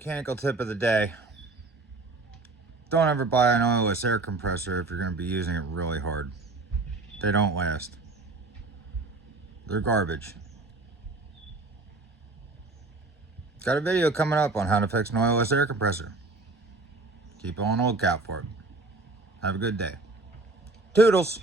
Mechanical tip of the day. Don't ever buy an oilless air compressor if you're going to be using it really hard. They don't last. They're garbage. Got a video coming up on how to fix an oilless air compressor. Keep on the lookout for it. Have a good day. Toodles!